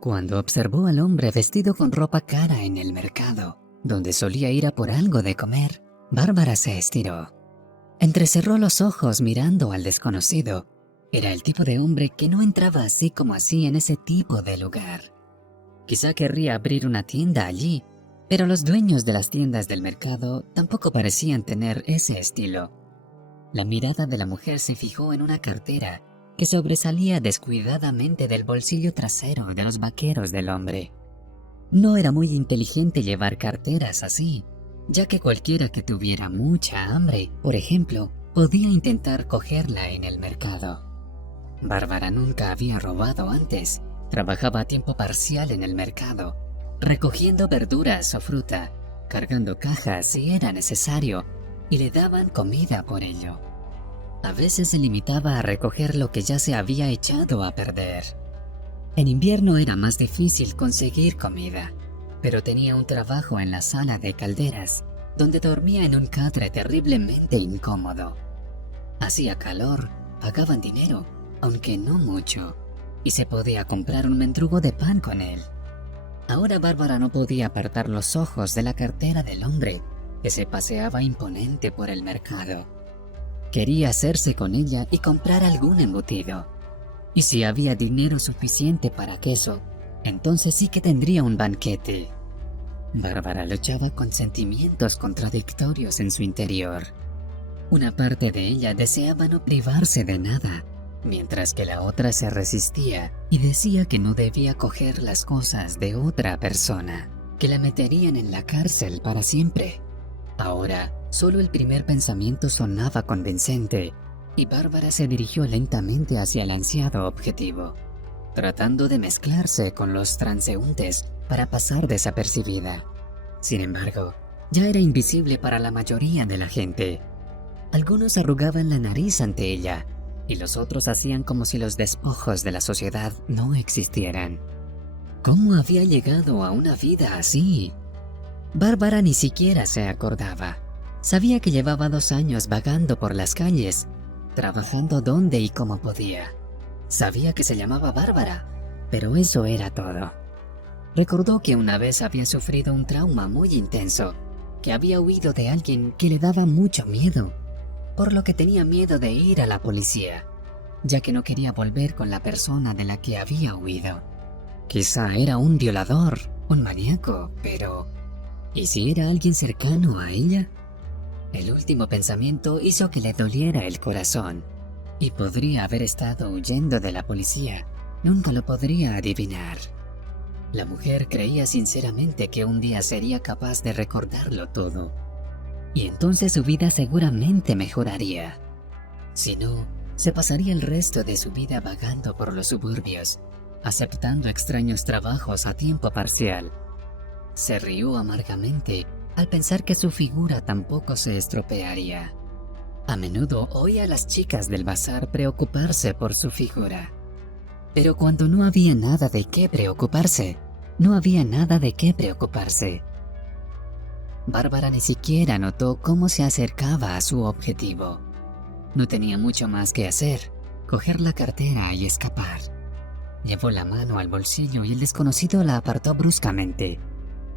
Cuando observó al hombre vestido con ropa cara en el mercado, donde solía ir a por algo de comer, Bárbara se estiró. Entrecerró los ojos mirando al desconocido. Era el tipo de hombre que no entraba así como así en ese tipo de lugar. Quizá querría abrir una tienda allí, pero los dueños de las tiendas del mercado tampoco parecían tener ese estilo. La mirada de la mujer se fijó en una cartera que sobresalía descuidadamente del bolsillo trasero de los vaqueros del hombre. No era muy inteligente llevar carteras así, ya que cualquiera que tuviera mucha hambre, por ejemplo, podía intentar cogerla en el mercado. Bárbara nunca había robado antes. Trabajaba a tiempo parcial en el mercado, recogiendo verduras o fruta, cargando cajas si era necesario, y le daban comida por ello. A veces se limitaba a recoger lo que ya se había echado a perder. En invierno era más difícil conseguir comida, pero tenía un trabajo en la sala de calderas, donde dormía en un catre terriblemente incómodo. Hacía calor, pagaban dinero, aunque no mucho, y se podía comprar un mendrugo de pan con él. Ahora Bárbara no podía apartar los ojos de la cartera del hombre que se paseaba imponente por el mercado. Quería hacerse con ella y comprar algún embutido. Y si había dinero suficiente para queso, entonces sí que tendría un banquete. Bárbara luchaba con sentimientos contradictorios en su interior. Una parte de ella deseaba no privarse de nada, mientras que la otra se resistía y decía que no debía coger las cosas de otra persona, que la meterían en la cárcel para siempre. Ahora, solo el primer pensamiento sonaba convincente, y Bárbara se dirigió lentamente hacia el ansiado objetivo, tratando de mezclarse con los transeúntes para pasar desapercibida. Sin embargo, ya era invisible para la mayoría de la gente. Algunos arrugaban la nariz ante ella, y los otros hacían como si los despojos de la sociedad no existieran. ¿Cómo había llegado a una vida así? Bárbara ni siquiera se acordaba. Sabía que llevaba 2 años vagando por las calles, trabajando donde y como podía. Sabía que se llamaba Bárbara, pero eso era todo. Recordó que una vez había sufrido un trauma muy intenso, que había huido de alguien que le daba mucho miedo, por lo que tenía miedo de ir a la policía, ya que no quería volver con la persona de la que había huido. Quizá era un violador, un maníaco, pero ¿y si era alguien cercano a ella? El último pensamiento hizo que le doliera el corazón, y podría haber estado huyendo de la policía. Nunca lo podría adivinar. La mujer creía sinceramente que un día sería capaz de recordarlo todo, y entonces su vida seguramente mejoraría. Si no, se pasaría el resto de su vida vagando por los suburbios, aceptando extraños trabajos a tiempo parcial. Se rió amargamente al pensar que su figura tampoco se estropearía. A menudo oía a las chicas del bazar preocuparse por su figura. Pero cuando no había nada de qué preocuparse, no había nada de qué preocuparse. Bárbara ni siquiera notó cómo se acercaba a su objetivo. No tenía mucho más que hacer, coger la cartera y escapar. Llevó la mano al bolsillo y el desconocido la apartó bruscamente.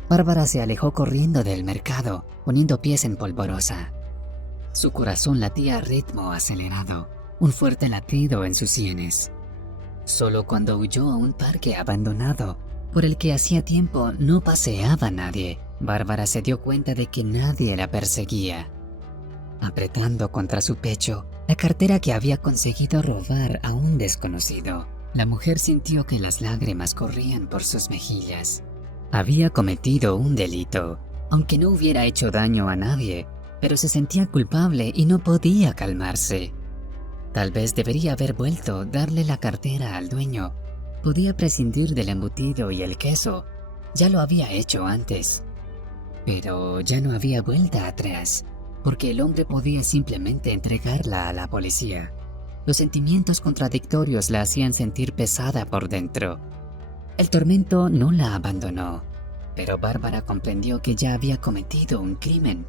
Bárbara se alejó corriendo del mercado, poniendo pies en polvorosa. Su corazón latía a ritmo acelerado, un fuerte latido en sus sienes. Solo cuando huyó a un parque abandonado, por el que hacía tiempo no paseaba nadie, Bárbara se dio cuenta de que nadie la perseguía. Apretando contra su pecho la cartera que había conseguido robar a un desconocido, la mujer sintió que las lágrimas corrían por sus mejillas. Había cometido un delito, aunque no hubiera hecho daño a nadie, pero se sentía culpable y no podía calmarse. Tal vez debería haber vuelto, darle la cartera al dueño. Podía prescindir del embutido y el queso. Ya lo había hecho antes. Pero ya no había vuelta atrás, porque el hombre podía simplemente entregarla a la policía. Los sentimientos contradictorios la hacían sentir pesada por dentro. El tormento no la abandonó, pero Bárbara comprendió que ya había cometido un crimen.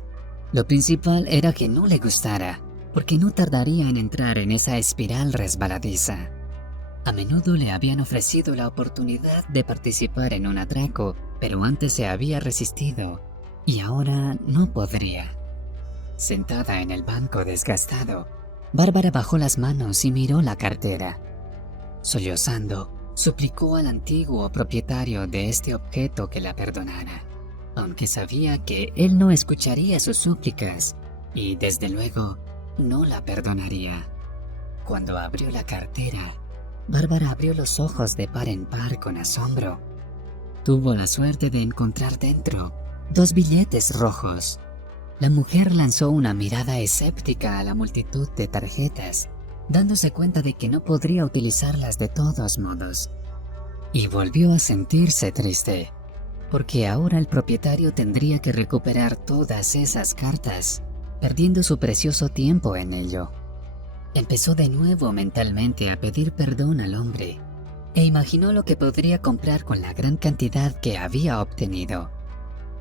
Lo principal era que no le gustara, porque no tardaría en entrar en esa espiral resbaladiza. A menudo le habían ofrecido la oportunidad de participar en un atraco, pero antes se había resistido y ahora no podría. Sentada en el banco desgastado, Bárbara bajó las manos y miró la cartera. Sollozando, suplicó al antiguo propietario de este objeto que la perdonara, aunque sabía que él no escucharía sus súplicas y, desde luego, no la perdonaría. Cuando abrió la cartera, Bárbara abrió los ojos de par en par con asombro. Tuvo la suerte de encontrar dentro 2 billetes rojos. La mujer lanzó una mirada escéptica a la multitud de tarjetas, dándose cuenta de que no podría utilizarlas de todos modos. Y volvió a sentirse triste, porque ahora el propietario tendría que recuperar todas esas cartas, perdiendo su precioso tiempo en ello. Empezó de nuevo mentalmente a pedir perdón al hombre, e imaginó lo que podría comprar con la gran cantidad que había obtenido.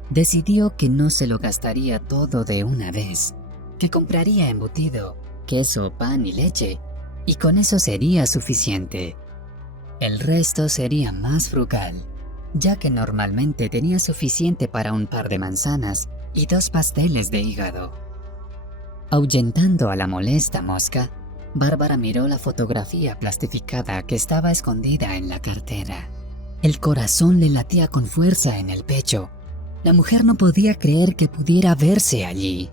Decidió que no se lo gastaría todo de una vez, que compraría embutido, queso, pan y leche, y con eso sería suficiente. El resto sería más frugal, ya que normalmente tenía suficiente para un par de manzanas y 2 pasteles de hígado. Ahuyentando a la molesta mosca, Bárbara miró la fotografía plastificada que estaba escondida en la cartera. El corazón le latía con fuerza en el pecho. La mujer no podía creer que pudiera verse allí.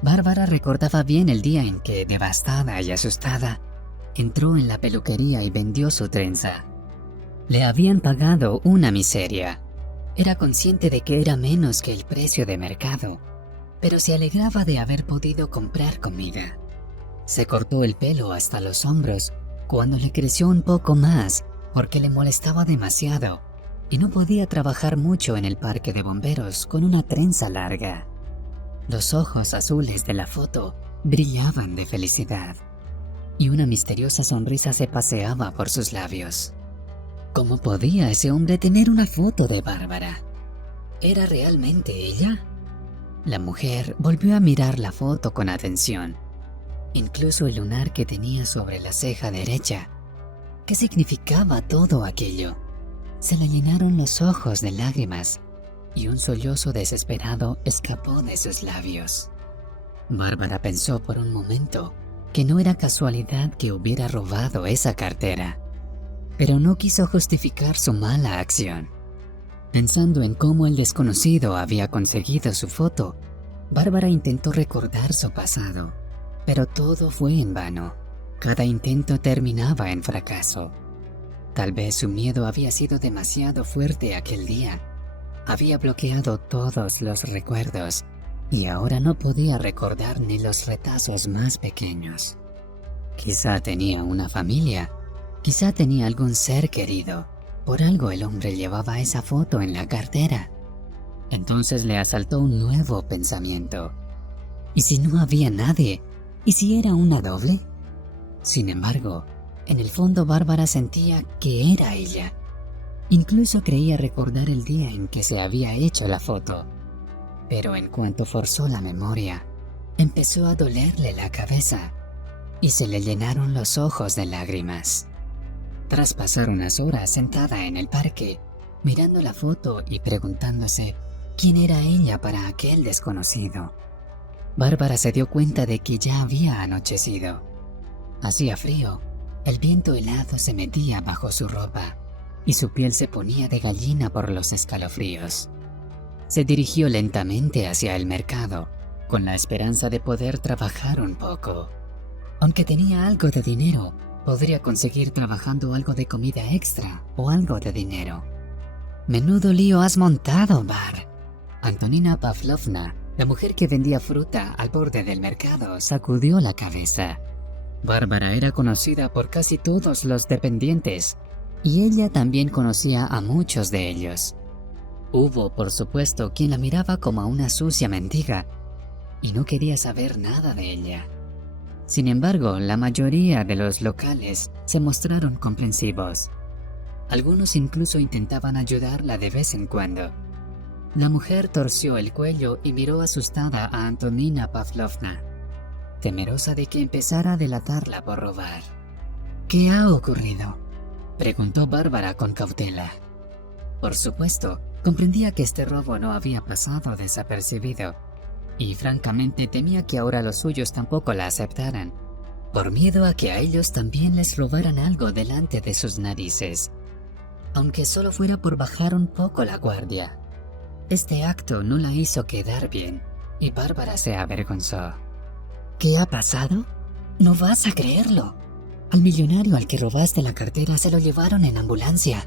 Bárbara recordaba bien el día en que, devastada y asustada, entró en la peluquería y vendió su trenza. Le habían pagado una miseria. Era consciente de que era menos que el precio de mercado, pero se alegraba de haber podido comprar comida. Se cortó el pelo hasta los hombros cuando le creció un poco más porque le molestaba demasiado y no podía trabajar mucho en el parque de bomberos con una trenza larga. Los ojos azules de la foto brillaban de felicidad y una misteriosa sonrisa se paseaba por sus labios. ¿Cómo podía ese hombre tener una foto de Bárbara? ¿Era realmente ella? La mujer volvió a mirar la foto con atención. Incluso el lunar que tenía sobre la ceja derecha. ¿Qué significaba todo aquello? Se le llenaron los ojos de lágrimas y un sollozo desesperado escapó de sus labios. Bárbara pensó por un momento que no era casualidad que hubiera robado esa cartera, pero no quiso justificar su mala acción. Pensando en cómo el desconocido había conseguido su foto, Bárbara intentó recordar su pasado, pero todo fue en vano. Cada intento terminaba en fracaso. Tal vez su miedo había sido demasiado fuerte aquel día. Había bloqueado todos los recuerdos y ahora no podía recordar ni los retazos más pequeños. Quizá tenía una familia, quizá tenía algún ser querido. Por algo el hombre llevaba esa foto en la cartera. Entonces le asaltó un nuevo pensamiento. ¿Y si no había nadie? ¿Y si era una doble? Sin embargo, en el fondo Bárbara sentía que era ella. Incluso creía recordar el día en que se había hecho la foto. Pero en cuanto forzó la memoria, empezó a dolerle la cabeza y se le llenaron los ojos de lágrimas. Tras pasar unas horas sentada en el parque, mirando la foto y preguntándose quién era ella para aquel desconocido, Bárbara se dio cuenta de que ya había anochecido. Hacía frío, el viento helado se metía bajo su ropa y su piel se ponía de gallina por los escalofríos. Se dirigió lentamente hacia el mercado, con la esperanza de poder trabajar un poco. Aunque tenía algo de dinero, podría conseguir trabajando algo de comida extra o algo de dinero. «Menudo lío has montado, Bar». Antonina Pavlovna, la mujer que vendía fruta al borde del mercado, sacudió la cabeza. Bárbara era conocida por casi todos los dependientes, y ella también conocía a muchos de ellos. Hubo, por supuesto, quien la miraba como a una sucia mendiga, y no quería saber nada de ella. Sin embargo, la mayoría de los locales se mostraron comprensivos. Algunos incluso intentaban ayudarla de vez en cuando. La mujer torció el cuello y miró asustada a Antonina Pavlovna, temerosa de que empezara a delatarla por robar. ¿Qué ha ocurrido?, preguntó Bárbara con cautela. Por supuesto, comprendía que este robo no había pasado desapercibido, y francamente temía que ahora los suyos tampoco la aceptaran, por miedo a que a ellos también les robaran algo delante de sus narices, aunque solo fuera por bajar un poco la guardia. Este acto no la hizo quedar bien, y Bárbara se avergonzó. ¿Qué ha pasado? No vas a creerlo. Al millonario al que robaste la cartera se lo llevaron en ambulancia.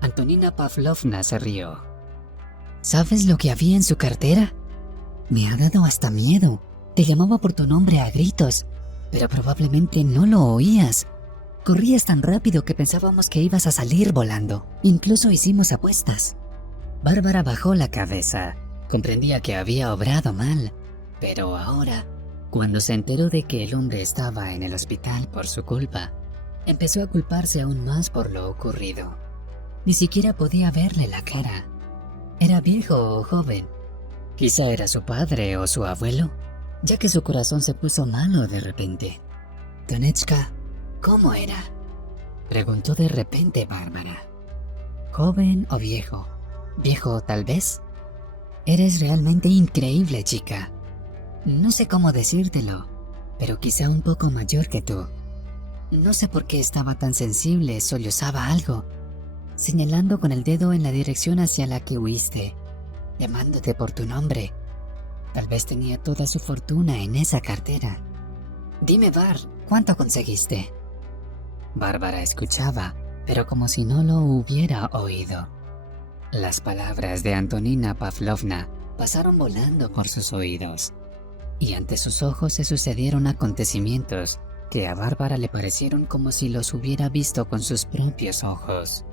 Antonina Pavlovna se rió. ¿Sabes lo que había en su cartera? Me ha dado hasta miedo. Te llamaba por tu nombre a gritos, pero probablemente no lo oías. Corrías tan rápido que pensábamos que ibas a salir volando. Incluso hicimos apuestas. Bárbara bajó la cabeza. Comprendía que había obrado mal, pero ahora, cuando se enteró de que el hombre estaba en el hospital por su culpa, empezó a culparse aún más por lo ocurrido. Ni siquiera podía verle la cara. ¿Era viejo o joven? Quizá era su padre o su abuelo, ya que su corazón se puso malo de repente. Tonechka, ¿cómo era?, preguntó de repente Bárbara. ¿Joven o viejo? ¿Viejo tal vez? Eres realmente increíble, chica. No sé cómo decírtelo, pero quizá un poco mayor que tú. No sé por qué estaba tan sensible, sollozaba algo, señalando con el dedo en la dirección hacia la que huiste, llamándote por tu nombre. Tal vez tenía toda su fortuna en esa cartera. Dime, Bar, ¿cuánto conseguiste? Bárbara escuchaba, pero como si no lo hubiera oído. Las palabras de Antonina Pavlovna pasaron volando por sus oídos, y ante sus ojos se sucedieron acontecimientos que a Bárbara le parecieron como si los hubiera visto con sus propios ojos.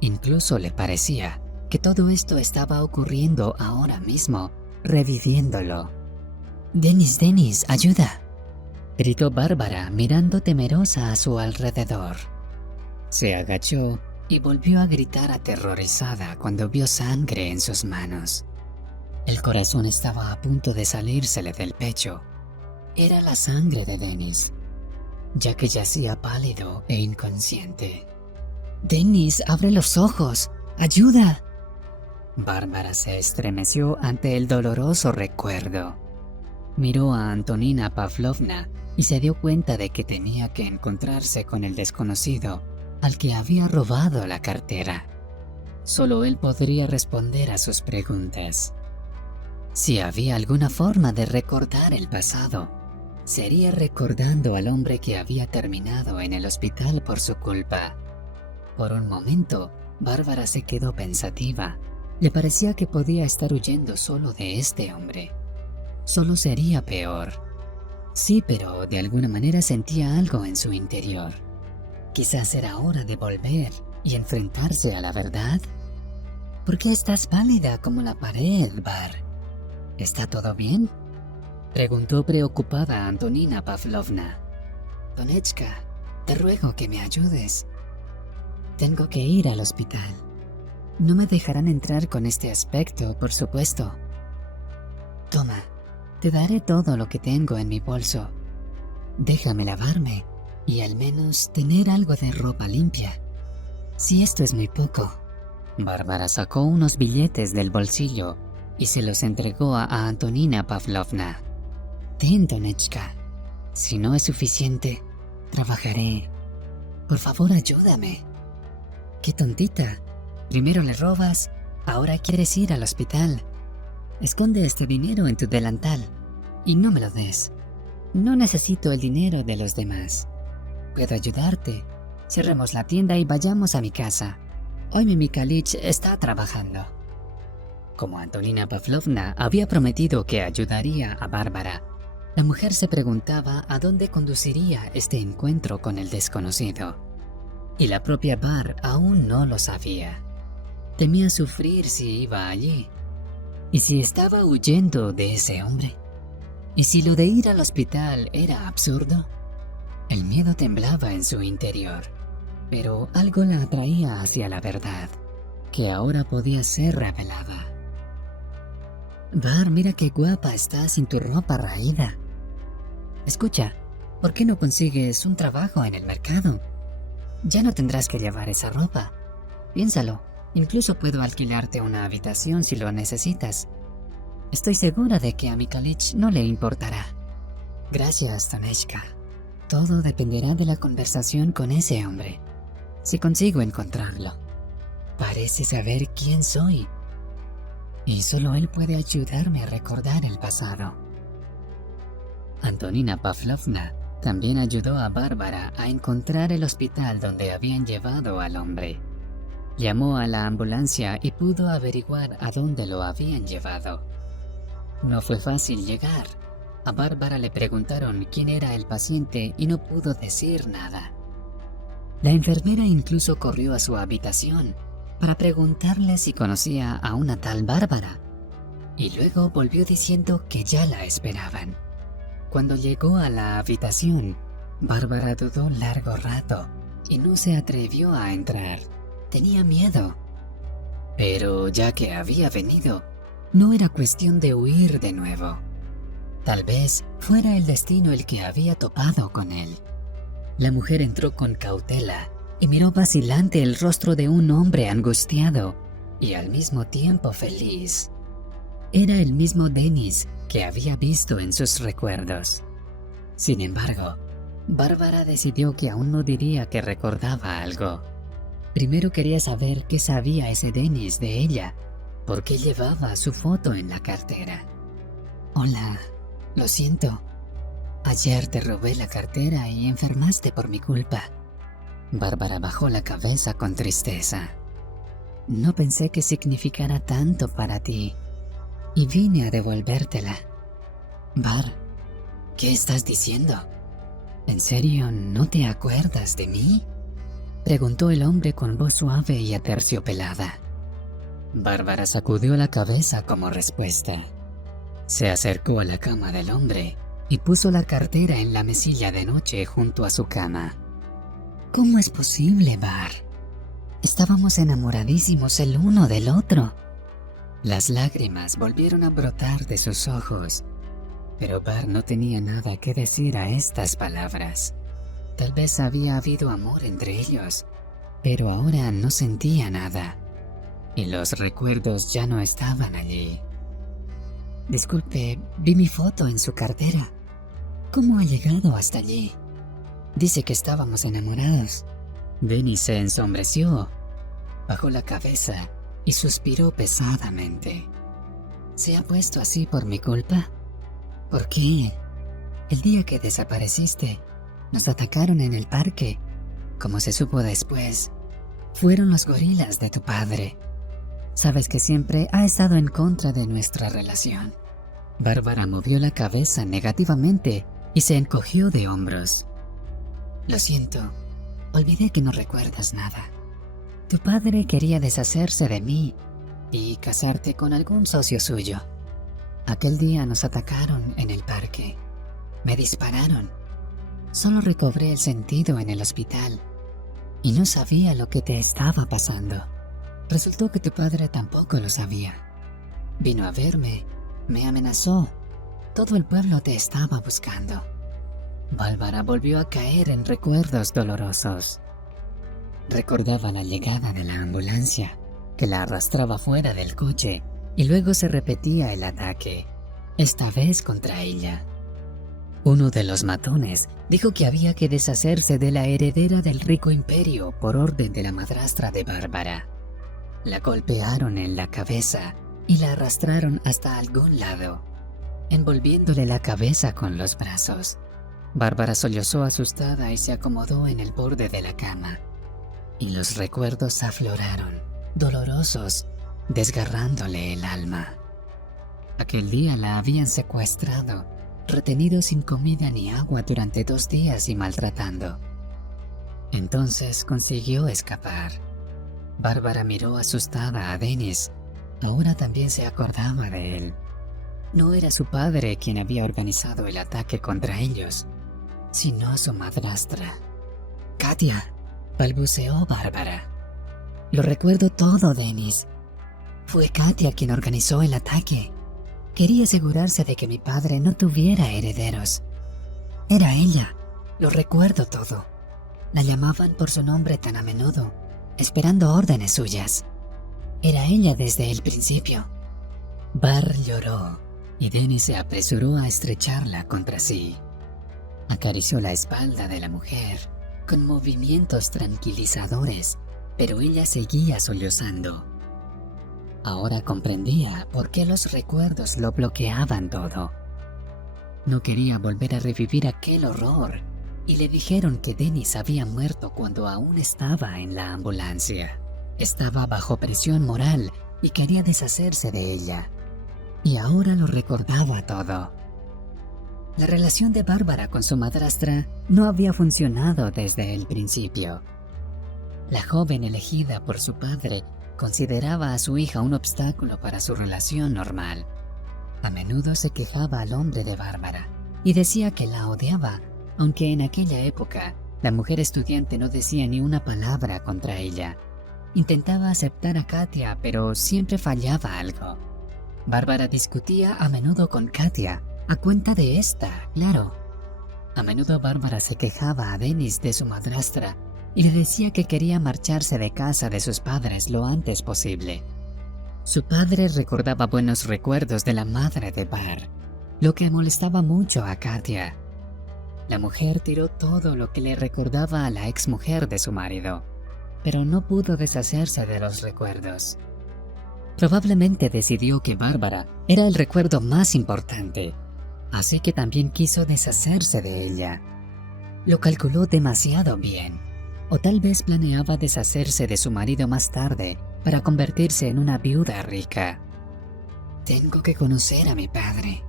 Incluso le parecía que todo esto estaba ocurriendo ahora mismo, reviviéndolo. Denis, ayuda, gritó Bárbara mirando temerosa a su alrededor. Se agachó y volvió a gritar aterrorizada cuando vio sangre en sus manos. El corazón estaba a punto de salírsele del pecho. Era la sangre de Denis, ya que yacía pálido e inconsciente. Denis, abre los ojos, ayuda. Bárbara se estremeció ante el doloroso recuerdo. Miró a Antonina Pavlovna y se dio cuenta de que tenía que encontrarse con el desconocido al que había robado la cartera. Solo él podría responder a sus preguntas. Si había alguna forma de recordar el pasado, sería recordando al hombre que había terminado en el hospital por su culpa. Por un momento, Bárbara se quedó pensativa. Le parecía que podía estar huyendo solo de este hombre. Solo sería peor. Sí, pero de alguna manera sentía algo en su interior. Quizás era hora de volver y enfrentarse a la verdad. ¿Por qué estás pálida como la pared, Bar? ¿Está todo bien?, preguntó preocupada Antonina Pavlovna. Tonechka, te ruego que me ayudes. Tengo que ir al hospital. No me dejarán entrar con este aspecto, por supuesto. Toma, te daré todo lo que tengo en mi bolso. Déjame lavarme y al menos tener algo de ropa limpia. Si esto es muy poco. Bárbara sacó unos billetes del bolsillo y se los entregó a Antonina Pavlovna. Ten, Tonechka. Si no es suficiente, trabajaré. Por favor, ayúdame. Qué tontita. Primero le robas, ahora quieres ir al hospital. Esconde este dinero en tu delantal y no me lo des. No necesito el dinero de los demás. Puedo ayudarte. Cerremos la tienda y vayamos a mi casa. Hoy mi Mikhalich está trabajando. Como Antonina Pavlovna había prometido que ayudaría a Bárbara, la mujer se preguntaba a dónde conduciría este encuentro con el desconocido. Y la propia Bar aún no lo sabía. Temía sufrir si iba allí. ¿Y si estaba huyendo de ese hombre? ¿Y si lo de ir al hospital era absurdo? El miedo temblaba en su interior, pero algo la atraía hacia la verdad, que ahora podía ser revelada. Bar, mira qué guapa estás sin tu ropa raída. Escucha, ¿Por qué no consigues un trabajo en el mercado? Ya no tendrás que llevar esa ropa. Piénsalo, incluso puedo alquilarte una habitación si lo necesitas. Estoy segura de que a Mikalich no le importará. Gracias, Taneshka. Todo dependerá de la conversación con ese hombre. Si consigo encontrarlo. Parece saber quién soy. Y solo él puede ayudarme a recordar el pasado. Antonina Pavlovna también ayudó a Bárbara a encontrar el hospital donde habían llevado al hombre. Llamó a la ambulancia y pudo averiguar a dónde lo habían llevado. No fue fácil llegar. A Bárbara le preguntaron quién era el paciente y no pudo decir nada. La enfermera incluso corrió a su habitación para preguntarle si conocía a una tal Bárbara, y luego volvió diciendo que ya la esperaban. Cuando llegó a la habitación, Bárbara dudó largo rato y no se atrevió a entrar. Tenía miedo. Pero ya que había venido, no era cuestión de huir de nuevo. Tal vez fuera el destino el que había topado con él. La mujer entró con cautela y miró vacilante el rostro de un hombre angustiado y al mismo tiempo feliz. Era el mismo Denis que había visto en sus recuerdos. Sin embargo, Bárbara decidió que aún no diría que recordaba algo. Primero quería saber qué sabía ese Denis de ella, por qué llevaba su foto en la cartera. Hola, lo siento. Ayer te robé la cartera y enfermaste por mi culpa. Bárbara bajó la cabeza con tristeza. No pensé que significara tanto para ti y vine a devolvértela. Bar, ¿qué estás diciendo? ¿En serio no te acuerdas de mí? Preguntó el hombre con voz suave y aterciopelada. Bárbara sacudió la cabeza como respuesta. Se acercó a la cama del hombre y puso la cartera en la mesilla de noche junto a su cama. ¿Cómo es posible, Bar? Estábamos enamoradísimos el uno del otro. Las lágrimas volvieron a brotar de sus ojos, pero Bar no tenía nada que decir a estas palabras. Tal vez había habido amor entre ellos, pero ahora no sentía nada, y los recuerdos ya no estaban allí. Disculpe, vi mi foto en su cartera. ¿Cómo ha llegado hasta allí? Dice que estábamos enamorados. Denis se ensombreció, bajó la cabeza y suspiró pesadamente. ¿Se ha puesto así por mi culpa? ¿Por qué? El día que desapareciste, nos atacaron en el parque. Como se supo después, fueron los gorilas de tu padre. Sabes que siempre ha estado en contra de nuestra relación. Bárbara movió la cabeza negativamente y se encogió de hombros. Lo siento, olvidé que no recuerdas nada. Tu padre quería deshacerse de mí y casarte con algún socio suyo. Aquel día nos atacaron en el parque. Me dispararon. Solo recobré el sentido en el hospital y no sabía lo que te estaba pasando. Resultó que tu padre tampoco lo sabía. Vino a verme, me amenazó. Todo el pueblo te estaba buscando. Bárbara volvió a caer en recuerdos dolorosos. Recordaba la llegada de la ambulancia, que la arrastraba fuera del coche, y luego se repetía el ataque, esta vez contra ella. Uno de los matones dijo que había que deshacerse de la heredera del rico imperio por orden de la madrastra de Bárbara. La golpearon en la cabeza y la arrastraron hasta algún lado, envolviéndole la cabeza con los brazos. Bárbara sollozó asustada y se acomodó en el borde de la cama. Y los recuerdos afloraron, dolorosos, desgarrándole el alma. Aquel día la habían secuestrado, retenido sin comida ni agua durante 2 días y maltratando. Entonces consiguió escapar. Bárbara miró asustada a Denis. Ahora también se acordaba de él. No era su padre quien había organizado el ataque contra ellos, sino su madrastra. Katia, balbuceó Bárbara. Lo recuerdo todo, Denis. Fue Katia quien organizó el ataque. Quería asegurarse de que mi padre no tuviera herederos. Era ella. Lo recuerdo todo. La llamaban por su nombre tan a menudo, esperando órdenes suyas. Era ella desde el principio. Bar lloró y Dennis se apresuró a estrecharla contra sí. Acarició la espalda de la mujer con movimientos tranquilizadores, pero ella seguía sollozando. Ahora comprendía por qué los recuerdos lo bloqueaban todo. No quería volver a revivir aquel horror, y le dijeron que Dennis había muerto cuando aún estaba en la ambulancia. Estaba bajo presión moral y quería deshacerse de ella. Y ahora lo recordaba todo. La relación de Bárbara con su madrastra no había funcionado desde el principio. La joven elegida por su padre consideraba a su hija un obstáculo para su relación normal. A menudo se quejaba al hombre de Bárbara y decía que la odiaba, aunque en aquella época la mujer estudiante no decía ni una palabra contra ella. Intentaba aceptar a Katia, pero siempre fallaba algo. Bárbara discutía a menudo con Katia, a cuenta de esta, claro. A menudo Bárbara se quejaba a Dennis de su madrastra y le decía que quería marcharse de casa de sus padres lo antes posible. Su padre recordaba buenos recuerdos de la madre de Bar, lo que molestaba mucho a Katia. La mujer tiró todo lo que le recordaba a la exmujer de su marido, pero no pudo deshacerse de los recuerdos. Probablemente decidió que Bárbara era el recuerdo más importante, así que también quiso deshacerse de ella. Lo calculó demasiado bien, o tal vez planeaba deshacerse de su marido más tarde para convertirse en una viuda rica. Tengo que conocer a mi padre.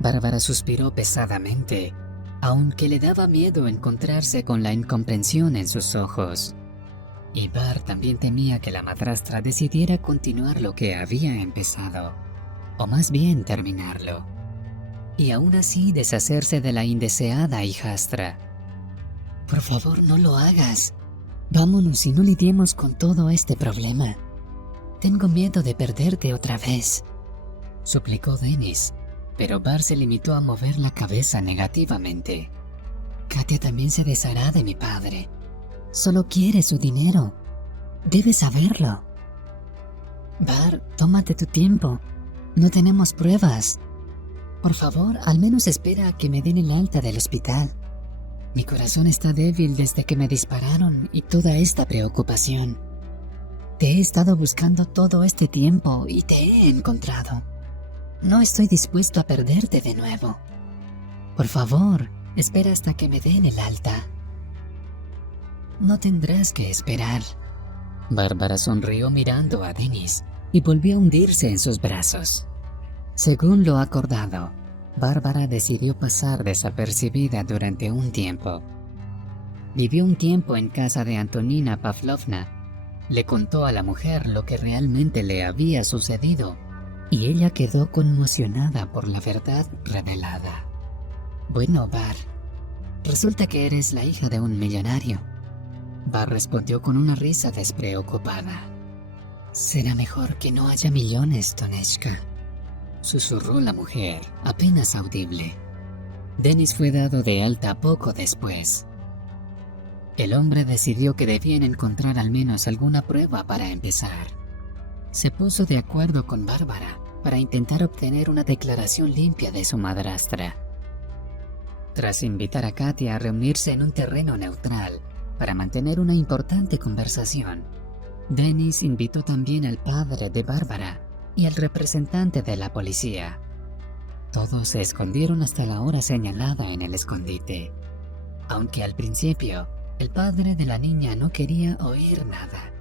Bárbara suspiró pesadamente, aunque le daba miedo encontrarse con la incomprensión en sus ojos. Y Bar también temía que la madrastra decidiera continuar lo que había empezado, o más bien terminarlo, y aún así deshacerse de la indeseada hijastra. Por favor, no lo hagas. Vámonos y no lidiemos con todo este problema. Tengo miedo de perderte otra vez, suplicó Dennis, pero Bar se limitó a mover la cabeza negativamente. Katia también se deshará de mi padre. Solo quiere su dinero. Debes saberlo. Bar, tómate tu tiempo. No tenemos pruebas. Por favor, al menos espera a que me den el alta del hospital. Mi corazón está débil desde que me dispararon y toda esta preocupación. Te he estado buscando todo este tiempo y te he encontrado. No estoy dispuesto a perderte de nuevo. Por favor, espera hasta que me den el alta. No tendrás que esperar. Bárbara sonrió mirando a Dennis y volvió a hundirse en sus brazos. Según lo acordado, Bárbara decidió pasar desapercibida durante un tiempo. Vivió un tiempo en casa de Antonina Pavlovna. Le contó a la mujer lo que realmente le había sucedido y ella quedó conmocionada por la verdad revelada. Bueno, Bar, resulta que eres la hija de un millonario. Bar respondió con una risa despreocupada. Será mejor que no haya millones, Tonechka, susurró la mujer, apenas audible. Dennis fue dado de alta poco después. El hombre decidió que debían encontrar al menos alguna prueba para empezar. Se puso de acuerdo con Bárbara para intentar obtener una declaración limpia de su madrastra. Tras invitar a Katia a reunirse en un terreno neutral para mantener una importante conversación, Dennis invitó también al padre de Bárbara y al representante de la policía. Todos se escondieron hasta la hora señalada en el escondite, aunque al principio el padre de la niña no quería oír nada.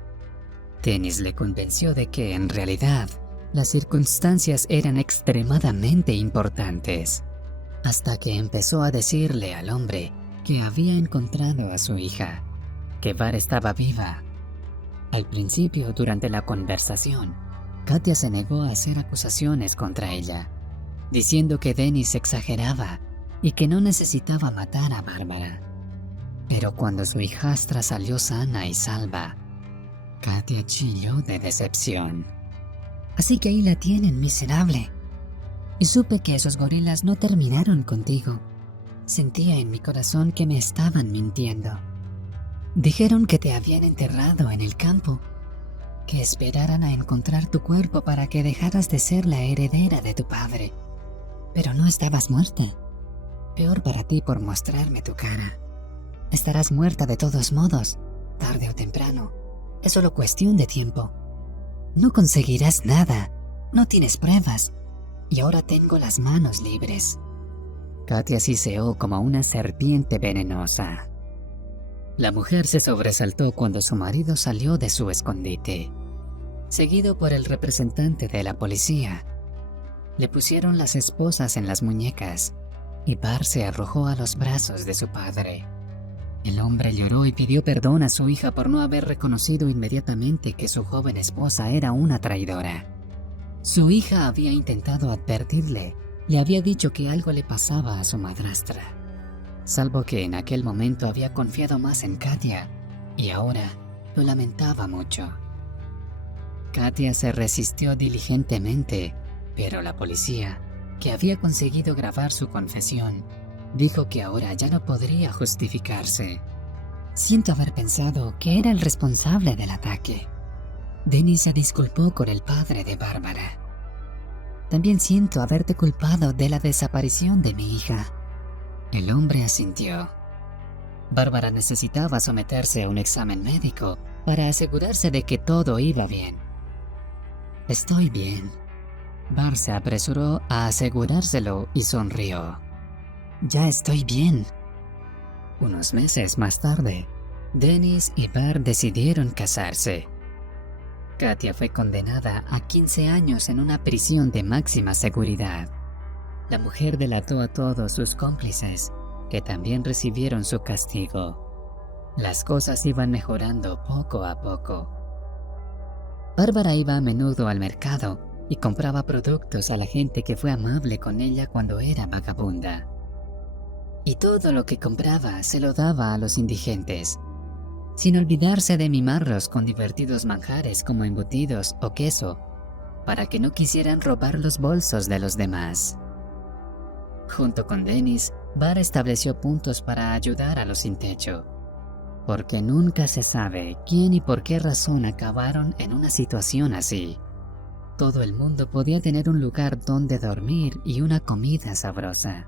Dennis le convenció de que, en realidad, las circunstancias eran extremadamente importantes, hasta que empezó a decirle al hombre que había encontrado a su hija, que Bar estaba viva. Al principio, durante la conversación, Katia se negó a hacer acusaciones contra ella, diciendo que Dennis exageraba y que no necesitaba matar a Bárbara. Pero cuando su hijastra salió sana y salva, Katia chilló de decepción. Así que ahí la tienen, miserable. Y supe que esos gorilas no terminaron contigo. Sentía en mi corazón que me estaban mintiendo. Dijeron que te habían enterrado en el campo, que esperaran a encontrar tu cuerpo para que dejaras de ser la heredera de tu padre. Pero no estabas muerta. Peor para ti por mostrarme tu cara. Estarás muerta de todos modos, tarde o temprano. Es solo cuestión de tiempo. No conseguirás nada. No tienes pruebas. Y ahora tengo las manos libres. Katia siseó como una serpiente venenosa. La mujer se sobresaltó cuando su marido salió de su escondite, seguido por el representante de la policía. Le pusieron las esposas en las muñecas y Bar se arrojó a los brazos de su padre. El hombre lloró y pidió perdón a su hija por no haber reconocido inmediatamente que su joven esposa era una traidora. Su hija había intentado advertirle, le había dicho que algo le pasaba a su madrastra, salvo que en aquel momento había confiado más en Katia y ahora lo lamentaba mucho. Katia se resistió diligentemente, pero la policía, que había conseguido grabar su confesión, dijo que ahora ya no podría justificarse. Siento haber pensado que era el responsable del ataque. Dennis se disculpó con el padre de Bárbara. También siento haberte culpado de la desaparición de mi hija. El hombre asintió. Bárbara necesitaba someterse a un examen médico para asegurarse de que todo iba bien. Estoy bien. Bar se apresuró a asegurárselo y sonrió. Ya estoy bien. Unos meses más tarde, Dennis y Bar decidieron casarse. Katia fue condenada a 15 años en una prisión de máxima seguridad. La mujer delató a todos sus cómplices, que también recibieron su castigo. Las cosas iban mejorando poco a poco. Bárbara iba a menudo al mercado y compraba productos a la gente que fue amable con ella cuando era vagabunda. Y todo lo que compraba se lo daba a los indigentes, sin olvidarse de mimarlos con divertidos manjares como embutidos o queso, para que no quisieran robar los bolsos de los demás. Junto con Dennis, Bar estableció puntos para ayudar a los sin techo, porque nunca se sabe quién y por qué razón acabaron en una situación así. Todo el mundo podía tener un lugar donde dormir y una comida sabrosa.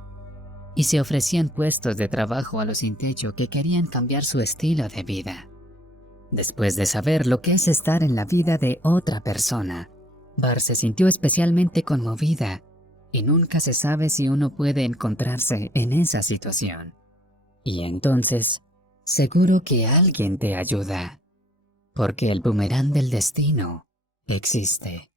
Y se ofrecían puestos de trabajo a los sin techo que querían cambiar su estilo de vida. Después de saber lo que es estar en la vida de otra persona, Bar se sintió especialmente conmovida y nunca se sabe si uno puede encontrarse en esa situación. Y entonces, seguro que alguien te ayuda, porque el boomerang del destino existe.